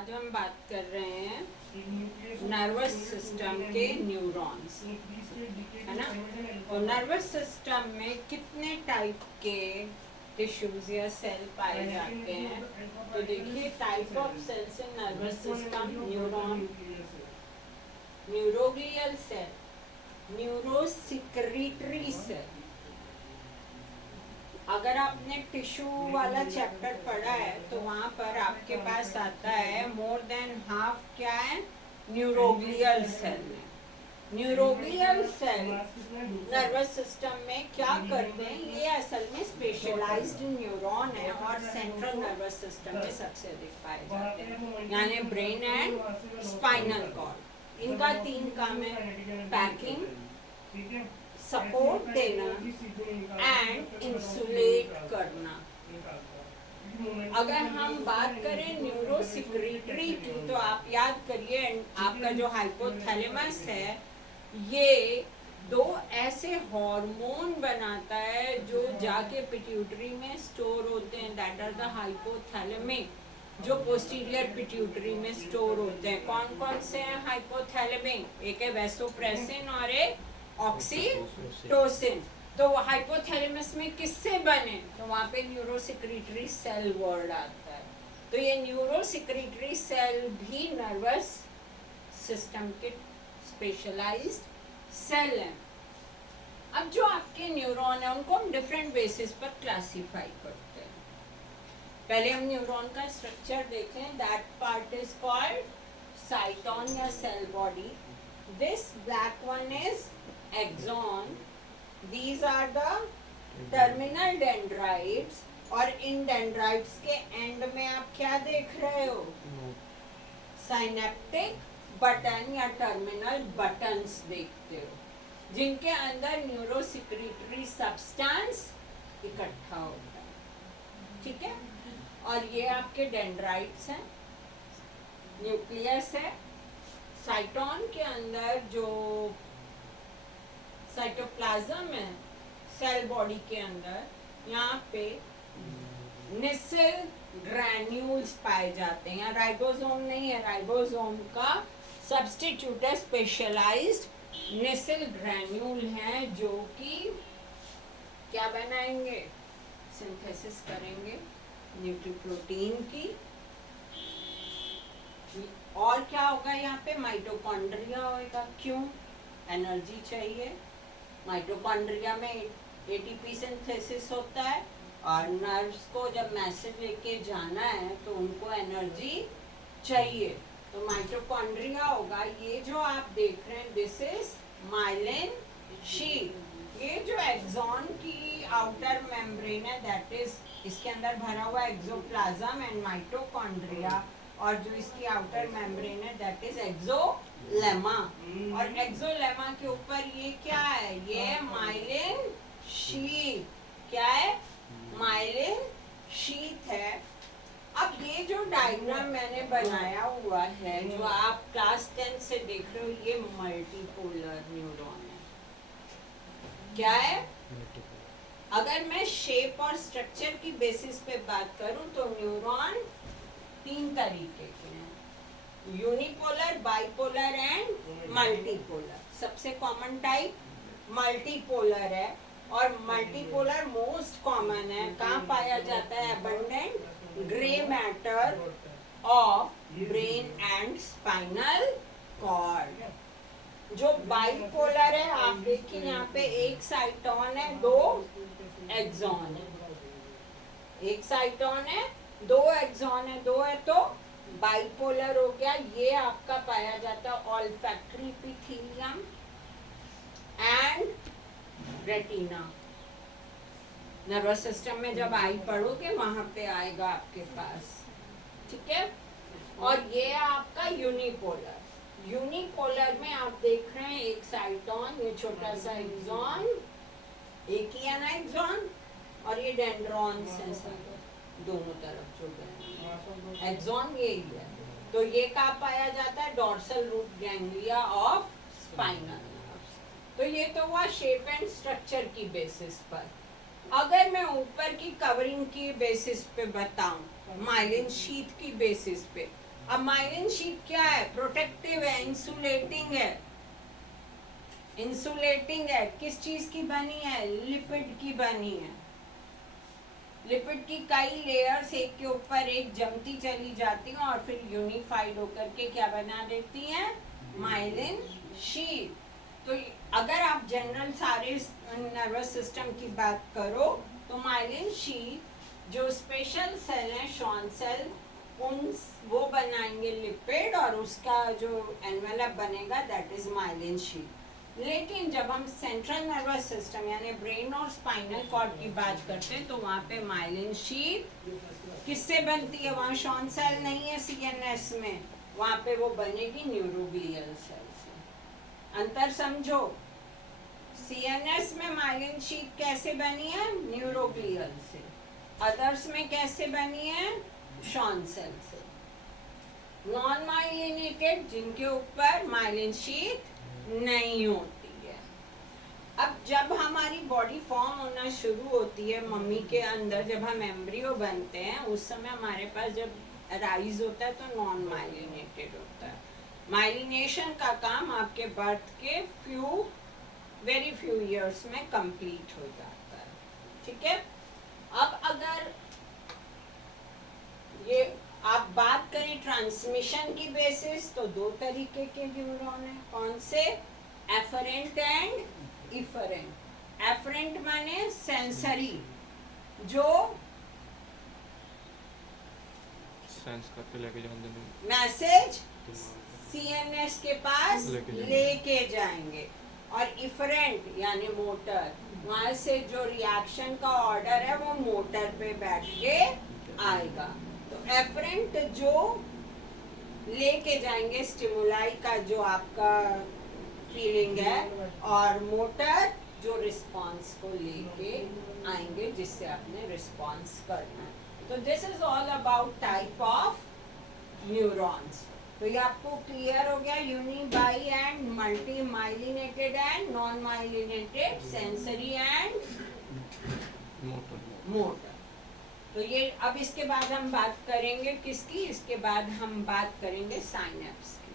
आज हम बात कर रहे हैं नर्वस सिस्टम के न्यूरॉन्स, है ना। और नर्वस सिस्टम में कितने टाइप के टिश्यूज या सेल पाए जाते हैं। तो देखिए, type of cells in nervous system: neuron, neuroglial cell, neurosecretory cell. अगर आपने टिश्यू वाला चैप्टर पढ़ा है तो वहाँ पर आपके पास आता है मोर देन हाफ क्या है, न्यूरोग्लियल सेल है। न्यूरोग्लियल सेल नर्वस सिस्टम में क्या करते हैं, ये असल में स्पेशलाइज्ड न्यूरॉन है और सेंट्रल नर्वस सिस्टम में सबसे अधिक पाए जाते हैं, यानी ब्रेन एंड स्पाइनल कॉर्ड। इनका 3 काम है: पैकिंग, सपोर्ट देना एंड इंसुलेट करना। अगर हम बात करें न्यूरोसिक्रीटरी की, तो आप याद करिए, आपका जो हाइपोथैलेमस है ये 2 ऐसे हार्मोन बनाता है जो जाके पिट्यूटरी में स्टोर होते हैं, दैट आर द हाइपोथैलेमिक, जो पोस्टीरियर पिट्यूटरी में स्टोर होते हैं। कौन कौन से हैं हाइपोथैलेमिक? एक है वैसोप्रेसिन और एक ऑक्सीटोसिन। तो हाइपोथैलेमस में किससे बने? तो वहाँ पे न्यूरोसिक्रीटरी सेल वर्ड आता है। तो ये न्यूरोसिक्रीटरी सेल भी नर्वस सिस्टम के स्पेशलाइज्ड सेल हैं। अब जो आपके न्यूरॉन है उनको हम डिफरेंट बेसिस पर क्लासीफाई करते हैं। पहले हम न्यूरॉन का स्ट्रक्चर देखें। That part is called cyton या cell body. This black one is axon. These are the terminal dendrites. और इन डेंड्राइट्स के एंड में आप क्या देख रहे हो? साइनेप्टिक बटन या टर्मिनल बटन्स देखते हो, जिनके अंदर न्यूरोसिक्रीटरी सब्सटेंस इकट्ठा होता है। ठीक है। और ये आपके डेंड्राइट्स हैं, न्यूक्लियस है। साइटोन के अंदर जो साइटोप्लाज्म है सेल बॉडी के अंदर, यहाँ पे निसिल ग्रैन्यूल्स पाए जाते हैं। राइबोसोम नहीं है, राइबोसोम का सब्स्टिट्यूट है स्पेशलाइज्ड निसिल ग्रैन्यूल हैं, जो कि क्या बनाएंगे? सिंथेसिस करेंगे न्यूक्लियोप्रोटीन की। और क्या होगा यहाँ पे? माइटोकॉन्ड्रिया होगा। क्यों? एनर्जी चाहिए। माइटोकॉन्ड्रिया में एटीपी सिंथेसिस होता है और नर्व्स को जब मैसेज लेके जाना है तो उनको एनर्जी चाहिए, तो माइटोकॉन्ड्रिया होगा। ये जो आप देख रहे हैं, दिस इज माइलिन शीथ। ये जो एक्सॉन की आउटर मेम्ब्रेन है, दैट इज, इसके अंदर भरा हुआ एक्सोप्लाज्म एंड माइटोकॉन्ड्रिया, और जो इसकी आउटर मेम्ब्रेन है दैट इज एक्सोलेमा। और एक्सोलेमा के ऊपर ये क्या है? ये माइलिन शीथ। क्या है? माइलिन शीथ है। अब ये जो डायग्राम मैंने बनाया हुआ है, जो आप क्लास 10 से देख रहे हो, ये मल्टीपोलर न्यूरॉन है। क्या है? अगर मैं शेप और स्ट्रक्चर की बेसिस पे बात करूं तो न्यूरॉन 3 तरीके के हैं: यूनिपोलर, बाइपोलर एंड मल्टीपोलर। सबसे कॉमन टाइप मल्टीपोलर है, और मल्टीपोलर मोस्ट कॉमन है। कहाँ पाया जाता है? Abundant grey matter of brain and spinal cord. जो बाइपोलर है, आप देखिए यहाँ पे एक साइटोन है, 2 एक्सॉन है। एक साइटोन है, 2 एक्सॉन है, 2 है तो बाइपोलर हो गया। ये आपका पाया जाता है olfactory epithelium and retina. Nervous system में जब आई पढ़ोगे वहां पे आएगा आपके पास। ठीक है। और ये आपका यूनिपोलर। यूनिपोलर में आप देख रहे हैं एक साइटोन, ये छोटा सा एक्सॉन, एक ही है ना एक्सॉन, और ये डेंड्रॉन्स हैं दोनों तरफ जो गए। एक्सॉन यही है। तो ये कहाँ पाया जाता है? Dorsal root ganglia of spinal nerves. तो ये तो हुआ शेप एंड स्ट्रक्चर की बेसिस पर। अगर मैं ऊपर की कवरिंग की बेसिस पे बताऊं, माइलिन शीथ की बेसिस पे, अब माइलिन शीट क्या है? प्रोटेक्टिव है, इंसुलेटिंग है। इंसुलेटिंग है, किस चीज की बनी है? लिपिड की बनी है। लिपिड की कई लेयर्स एक के ऊपर एक जमती चली जाती हैं और फिर यूनिफाइड होकर के क्या बना देती हैं? Myelin sheath. तो अगर आप जनरल सारे नर्वस सिस्टम की बात करो तो माइलिन शीट जो स्पेशल सेल है शॉन सेल, उन वो बनाएंगे लिपिड और उसका जो एनवेलप बनेगा दैट इज माइलिन शीट। लेकिन जब हम सेंट्रल नर्वस सिस्टम यानी ब्रेन और स्पाइनल कॉर्ड की बात करते हैं तो वहाँ पे माइलिन शीट किससे बनती है? वहाँ शॉन सेल नहीं है सीएनएस में, वहाँ पे वो बनेगी न्यूरोग्लियल सेल से। अंतर समझो, सीएनएस में माइलिन शीट कैसे बनी है? न्यूरोग्लियल से। अदर्स में कैसे बनी है? शॉन सेल से। नॉन माइलिनेटेड जिनके ऊपर माइलिन शीट नहीं होती है। अब जब हमारी बॉडी फॉर्म होना शुरू होती है मम्मी के अंदर, जब हम एम्ब्रियो बनते हैं उस समय हमारे पास जब राइज होता है तो नॉन माइलिनेटेड होता है। माइलिनेशन का काम आपके बर्थ के वेरी फ्यू इयर्स में कंप्लीट हो जाता है। ठीक है। अब अगर ये आप बात करें ट्रांसमिशन की बेसिस तो दो तरीके के न्यूरॉन है। कौन से? Afferent and efferent. एफरेंट माने सेंसरी, जो सेंस करके लेके जाएंगे, मैसेज सीएनएस के पास लेके जाएंगे। और इफरेंट यानी मोटर, वहां से जो रिएक्शन का ऑर्डर है वो मोटर पे बैठ के आएगा। तो एफरेंट जो लेके जाएंगे स्टिमुलाई का जो आपका फीलिंग है, और मोटर जो रिस्पांस को लेके आएंगे जिससे आपने रिस्पांस करना है। तो this is all about type of neurons. तो ये आपको क्लियर हो गया, uni bi and multi myelinated and non myelinated, sensory and motor. तो ये अब इसके बाद हम बात करेंगे किसकी? इसके बाद हम बात करेंगे साइनेप्स की।